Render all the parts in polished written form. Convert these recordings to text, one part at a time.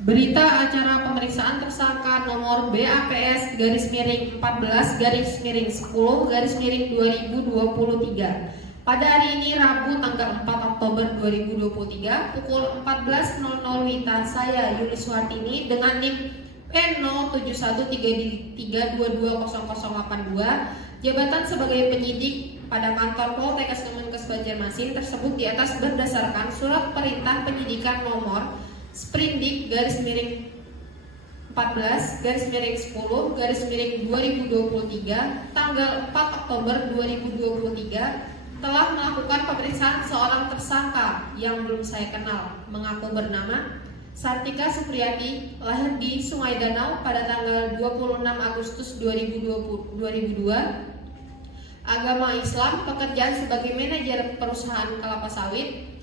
Berita acara pemeriksaan tersangka nomor BAPS-14-10-2023 pada hari ini Rabu tanggal 4 Oktober 2023 pukul 14.00 WITA. Saya Yulis Suhartini dengan NIM P07133220082 jabatan sebagai penyidik pada kantor Poltekkes Kemenkes Banjarmasin tersebut di atas berdasarkan surat perintah penyidikan nomor Sprindik _14-10-2023 tanggal 4 Oktober 2023 telah melakukan pemeriksaan seorang tersangka yang belum saya kenal, mengaku bernama Sartika Supriyati, lahir di Sungai Danau pada tanggal 26 Agustus 2002, agama Islam, pekerjaan sebagai manajer perusahaan kelapa sawit,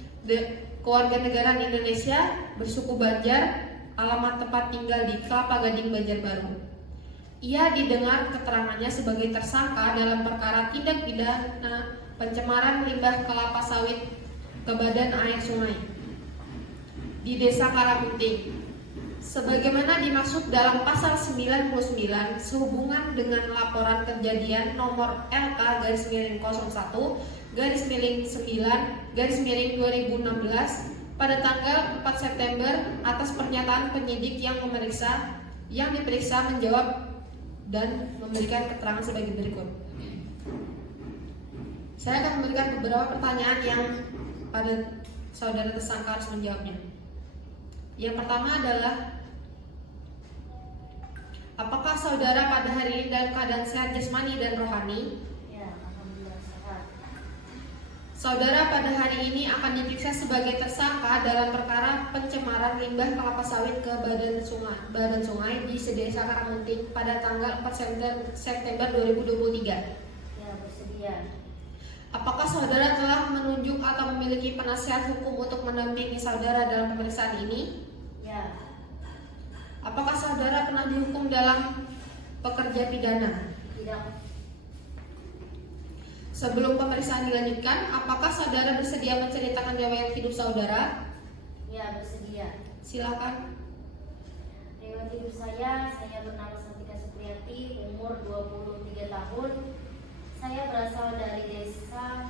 kewarganegaraan Indonesia, bersuku Banjar, alamat tempat tinggal di Kelapa Gading, Banjarbaru. Ia didengar keterangannya sebagai tersangka dalam perkara tindak pidana pencemaran limbah kelapa sawit ke badan air sungai di Desa Karanggunting, sebagaimana dimaksud dalam pasal 99 sehubungan dengan laporan kejadian nomor LK-01-9-2016 pada tanggal 4 September atas pernyataan penyidik yang diperiksa menjawab dan memberikan keterangan sebagai berikut. Saya akan memberikan beberapa pertanyaan yang pada saudara tersangka harus menjawabnya. Yang pertama adalah, apakah saudara pada hari ini dalam keadaan sehat jasmani dan rohani? Ya, alhamdulillah sehat. Saudara pada hari ini akan diperiksa sebagai tersangka dalam perkara pencemaran limbah kelapa sawit ke badan sungai di Desa Karanggunting pada tanggal 4 September 2023. Ya, bersedia. Apakah saudara telah menunjuk atau memiliki penasihat hukum untuk mendampingi saudara dalam pemeriksaan ini? Ya. Apakah saudara pernah dihukum dalam pekerja pidana? Tidak. Sebelum pemeriksaan dilanjutkan, apakah saudara bersedia menceritakan riwayat hidup saudara? Ya, bersedia. Silakan. Riwayat hidup saya bernama Sartika Supriyati, umur 23 tahun. Saya berasal dari Desa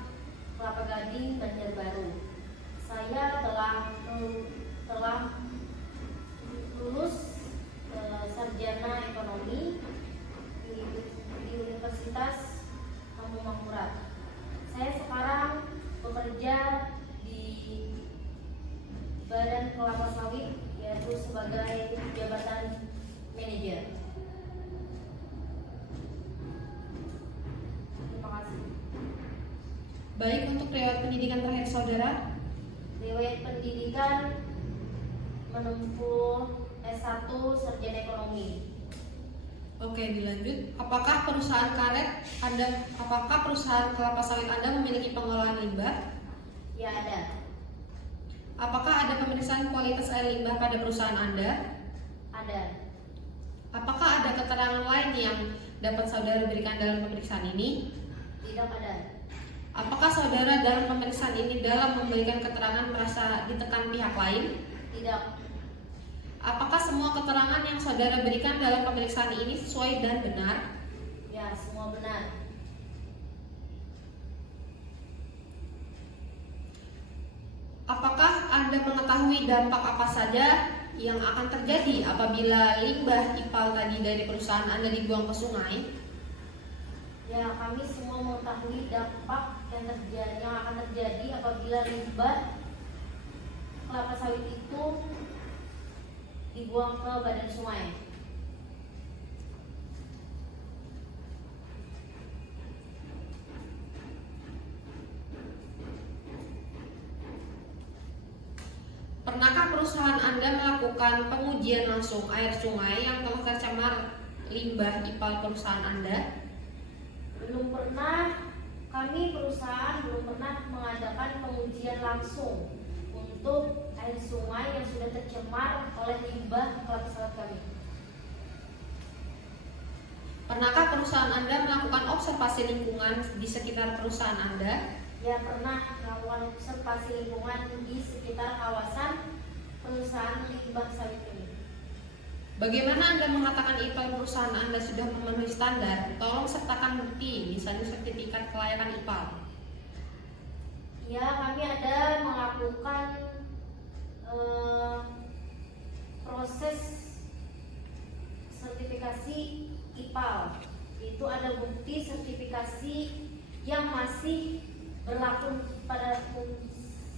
Kelapa Gading, Banjarbaru. Saya telah lulus sarjana ekonomi di Universitas Kampung Mangkurat. Saya sekarang bekerja di Badan Kelapa Sawit, yaitu sebagai jabatan manajer. Terima kasih. Baik, untuk riwayat pendidikan terakhir saudara. Riwayat pendidikan menempuh S1 Sarjana Ekonomi. Oke, dilanjut. Apakah perusahaan kelapa sawit Anda memiliki pengolahan limbah? Ya, ada. Apakah ada pemeriksaan kualitas air limbah pada perusahaan Anda? Ada. Apakah ada keterangan lain yang dapat saudara berikan dalam pemeriksaan ini? Tidak ada. Apakah saudara dalam pemeriksaan ini dalam memberikan keterangan merasa ditekan pihak lain? Tidak. Apakah semua keterangan yang saudara berikan dalam pemeriksaan ini sesuai dan benar? Ya, semua benar. Apakah Anda mengetahui dampak apa saja yang akan terjadi apabila limbah IPAL tadi dari perusahaan Anda dibuang ke sungai? Ya, kami semua mengetahui dampak yang akan terjadi apabila limbah kelapa sawit itu dibuang ke badan sungai. Pernahkah perusahaan Anda melakukan pengujian langsung air sungai yang telah tercemar limbah IPAL perusahaan Anda? Belum pernah, kami perusahaan belum pernah mengadakan pengujian langsung untuk air sungai yang sudah tercemar oleh limbah kelapa sawit kami. Pernahkah perusahaan Anda melakukan observasi lingkungan di sekitar perusahaan Anda? Ya, pernah melakukan observasi lingkungan di sekitar kawasan perusahaan limbah sawit ini. Bagaimana Anda mengatakan IPAL perusahaan Anda sudah memenuhi standar? Tolong sertakan bukti, misalnya sertifikat kelayakan IPAL. Ya, kami ada melakukan proses sertifikasi IPAL. Itu ada bukti sertifikasi yang masih berlaku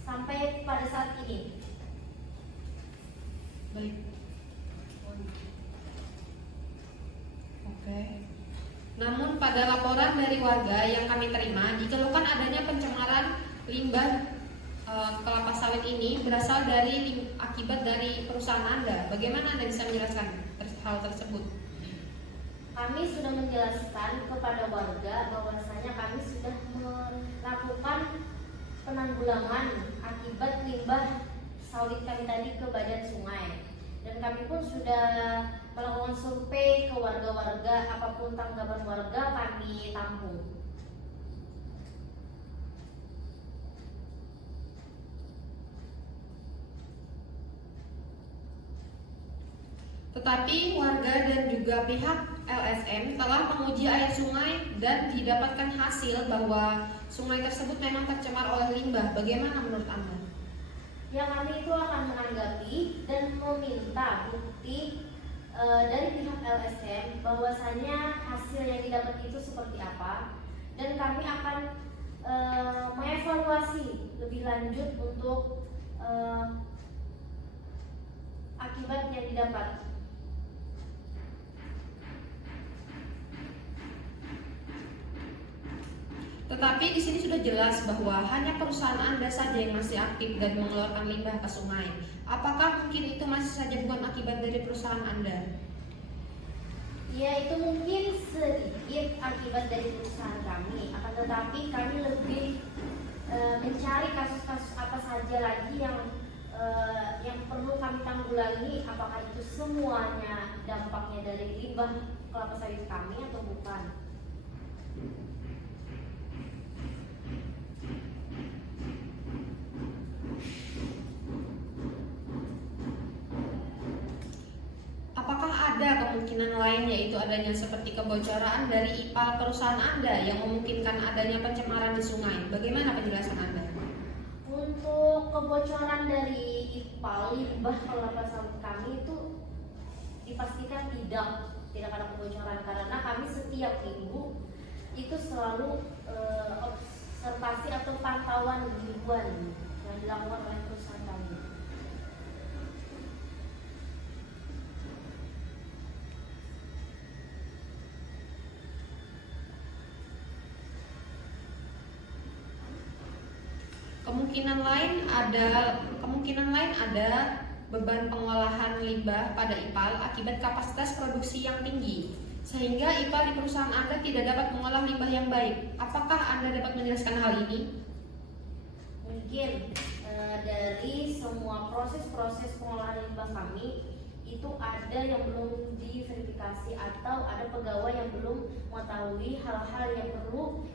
sampai pada saat ini. Baik. Oke. Namun pada laporan dari warga yang kami terima dikeluhkan adanya pencemaran limbah kelapa sawit ini berasal dari akibat dari perusahaan Anda. Bagaimana Anda bisa menjelaskan hal tersebut? Kami sudah menjelaskan kepada warga bahwasanya kami sudah melakukan penanggulangan akibat limbah sawit kami tadi ke badan sungai, dan kami pun sudah melakukan survei ke warga-warga, apapun tanggapan warga kami tampung. Tetapi warga dan juga pihak LSM telah menguji air sungai dan didapatkan hasil bahwa sungai tersebut memang tercemar oleh limbah. Bagaimana menurut Anda? Ya, kami itu akan menanggapi dan meminta bukti dari pihak LSM bahwasanya hasil yang didapat itu seperti apa, dan kami akan mengevaluasi lebih lanjut untuk akibat yang didapat. Tetapi di sini sudah jelas bahwa hanya perusahaan Anda saja yang masih aktif dan mengeluarkan limbah ke sungai. Apakah mungkin itu masih saja bukan akibat dari perusahaan Anda? Ya, itu mungkin sedikit akibat dari perusahaan kami. Akan tetapi kami lebih mencari kasus-kasus apa saja lagi yang perlu kami tanggulangi. Apakah itu semuanya dampaknya dari limbah kelapa sawit kami atau bukan? Apakah ada kemungkinan lain, yaitu adanya seperti kebocoran dari IPAL perusahaan Anda yang memungkinkan adanya pencemaran di sungai? Bagaimana penjelasan Anda? Untuk kebocoran dari IPAL limbah kelapa sawit kami itu dipastikan tidak ada kebocoran, karena kami setiap minggu itu selalu observasi atau pantauan mingguan yang dilakukan oleh perusahaan kami. Kemungkinan lain ada beban pengolahan limbah pada IPAL akibat kapasitas produksi yang tinggi, sehingga IPAL di perusahaan Anda tidak dapat mengolah limbah yang baik. Apakah Anda dapat menjelaskan hal ini? Mungkin dari semua proses pengolahan limbah kami itu ada yang belum diverifikasi atau ada pegawai yang belum mengetahui hal-hal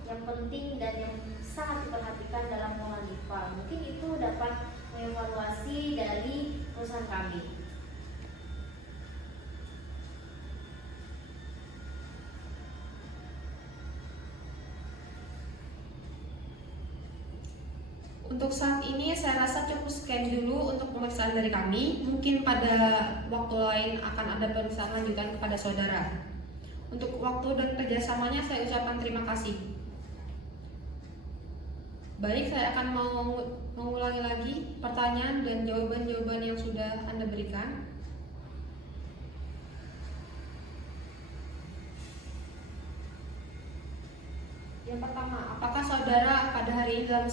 yang penting dan yang sangat diperhatikan dalam pengolahan IPAL. Mungkin itu dapat mengevaluasi dari perusahaan kami. Untuk saat ini saya rasa cukup sekian dulu untuk pemeriksaan dari kami. Mungkin pada waktu lain akan ada pemeriksaan lanjutan kepada saudara. Untuk waktu dan kerjasamanya saya ucapkan terima kasih. Baik, saya akan mengulangi lagi pertanyaan dan jawaban-jawaban yang sudah Anda berikan. Yang pertama, apakah saudara pada hari ini dalam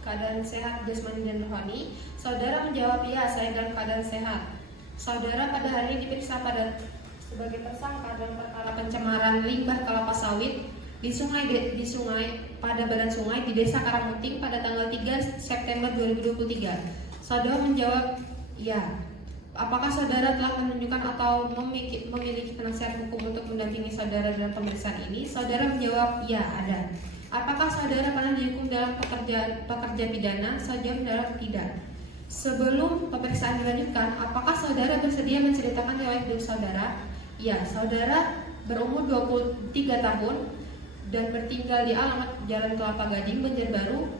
keadaan sehat jasmani dan rohani? Saudara menjawab ya, saya dalam keadaan sehat. Saudara pada hari ini diperiksa sebagai tersangka dalam perkara pencemaran limbah kelapa sawit di sungai pada badan sungai di Desa Karangmuting pada tanggal 3 September 2023. Saudara menjawab ya. Apakah saudara telah menunjukkan atau memiliki penasihat hukum untuk mendampingi saudara dalam pemeriksaan ini? Saudara menjawab ya, ada. Apakah saudara pernah dihukum dalam pekerja pidana? Saudara menjawab tidak. Sebelum pemeriksaan dilanjutkan, apakah saudara bersedia menceritakan riwayat hidup saudara? Ya, saudara berumur 23 tahun dan bertinggal di alamat Jalan Kelapa Gading, Banjarbaru,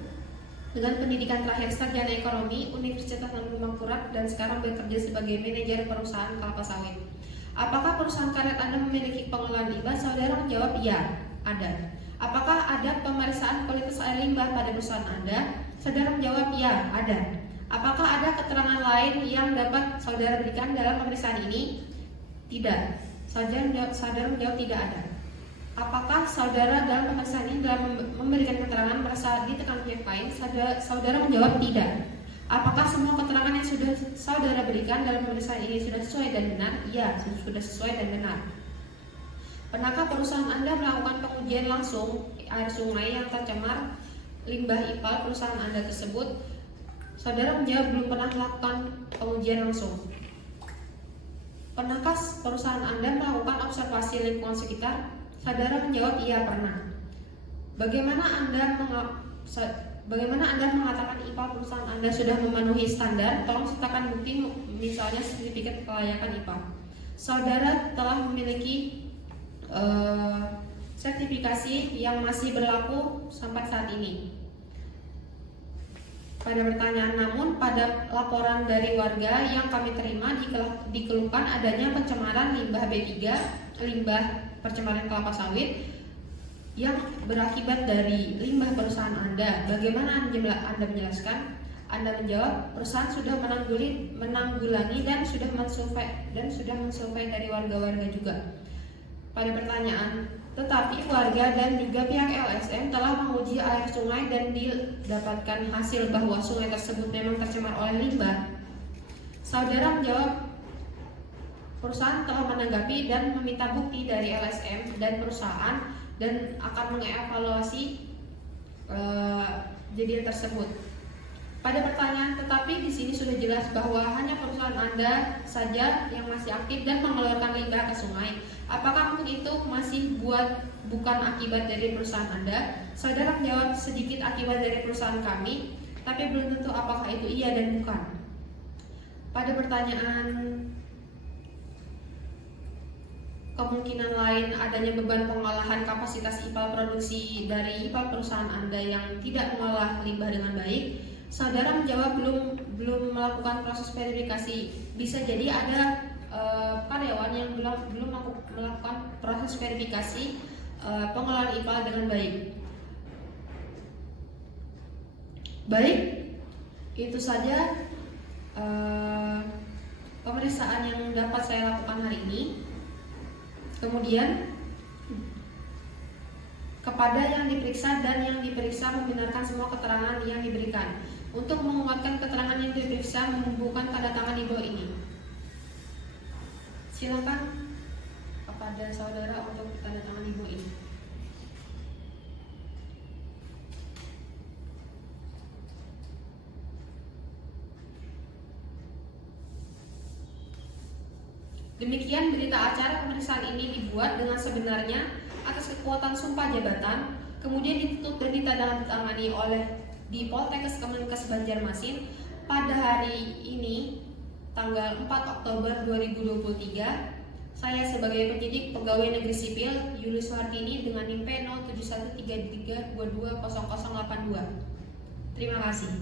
dengan pendidikan terakhir sarjana ekonomi Universitas Negeri Mangkurat dan sekarang bekerja sebagai manajer perusahaan kelapa sawit. Apakah perusahaan karet Anda memiliki pengelolaan limbah? Saudara menjawab ya, ada. Apakah ada pemeriksaan kualitas air limbah pada perusahaan Anda? Saudara menjawab ya, ada. Apakah ada keterangan lain yang dapat saudara berikan dalam pemeriksaan ini? Tidak. Saudara menjawab tidak ada. Apakah saudara dalam pemeriksaan ini dalam memberikan keterangan merasa ditekan pihak lain? Saudara menjawab tidak. Apakah semua keterangan yang sudah saudara berikan dalam pemeriksaan ini sudah sesuai dan benar? Ya, sudah sesuai dan benar. Pernahkah perusahaan Anda melakukan pengujian langsung air sungai yang tercemar limbah IPAL perusahaan Anda tersebut? Saudara menjawab belum pernah melakukan pengujian langsung. Pernahkah perusahaan Anda melakukan observasi lingkungan sekitar? Saudara menjawab iya pernah. Bagaimana Anda mengatakan IPAL perusahaan Anda sudah memenuhi standar? Tolong sertakan bukti, misalnya sertifikat kelayakan IPAL. Saudara telah memiliki sertifikasi yang masih berlaku sampai saat ini. Pada pertanyaan, namun pada laporan dari warga yang kami terima dikeluhkan adanya pencemaran limbah B3, limbah percemaran kelapa sawit yang berakibat dari limbah perusahaan Anda. Bagaimana Anda menjelaskan? Anda menjawab, perusahaan sudah menanggulangi dan sudah mensurvei dari warga-warga juga. Pada pertanyaan, tetapi warga dan juga pihak LSM telah menguji air sungai dan didapatkan hasil bahwa sungai tersebut memang tercemar oleh limbah. Saudara menjawab, perusahaan telah menanggapi dan meminta bukti dari LSM dan perusahaan dan akan mengevaluasi kejadian tersebut. Pada pertanyaan, tetapi di sini sudah jelas bahwa hanya perusahaan Anda saja yang masih aktif dan mengeluarkan limbah ke sungai. Apakah mungkin itu masih bukan akibat dari perusahaan Anda? Saudara menjawab sedikit akibat dari perusahaan kami, tapi belum tentu apakah itu iya dan bukan. Pada pertanyaan, kemungkinan lain adanya beban pengolahan kapasitas IPAL produksi dari IPAL perusahaan Anda yang tidak mengolah limbah dengan baik. Saudara menjawab belum melakukan proses verifikasi. Bisa jadi ada karyawan yang belum melakukan proses verifikasi pengolahan IPAL dengan baik. Baik, itu saja pemeriksaan yang dapat saya lakukan hari ini. Kemudian kepada yang diperiksa dan yang diperiksa membenarkan semua keterangan yang diberikan. Untuk menguatkan keterangan yang diperiksa menumbuhkan tanda tangan di bawah ini. Silakan kepada saudara untuk tanda tangan di bawah ini. Demikian berita acara pemeriksaan ini dibuat dengan sebenarnya atas kekuatan sumpah jabatan, kemudian ditutup dan ditandatangani oleh di Poltekkes Kemenkes Banjarmasin pada hari ini tanggal 4 Oktober 2023. Saya sebagai penyidik pegawai negeri sipil Yuli Suhartini dengan NIM P 071332200082. Terima kasih.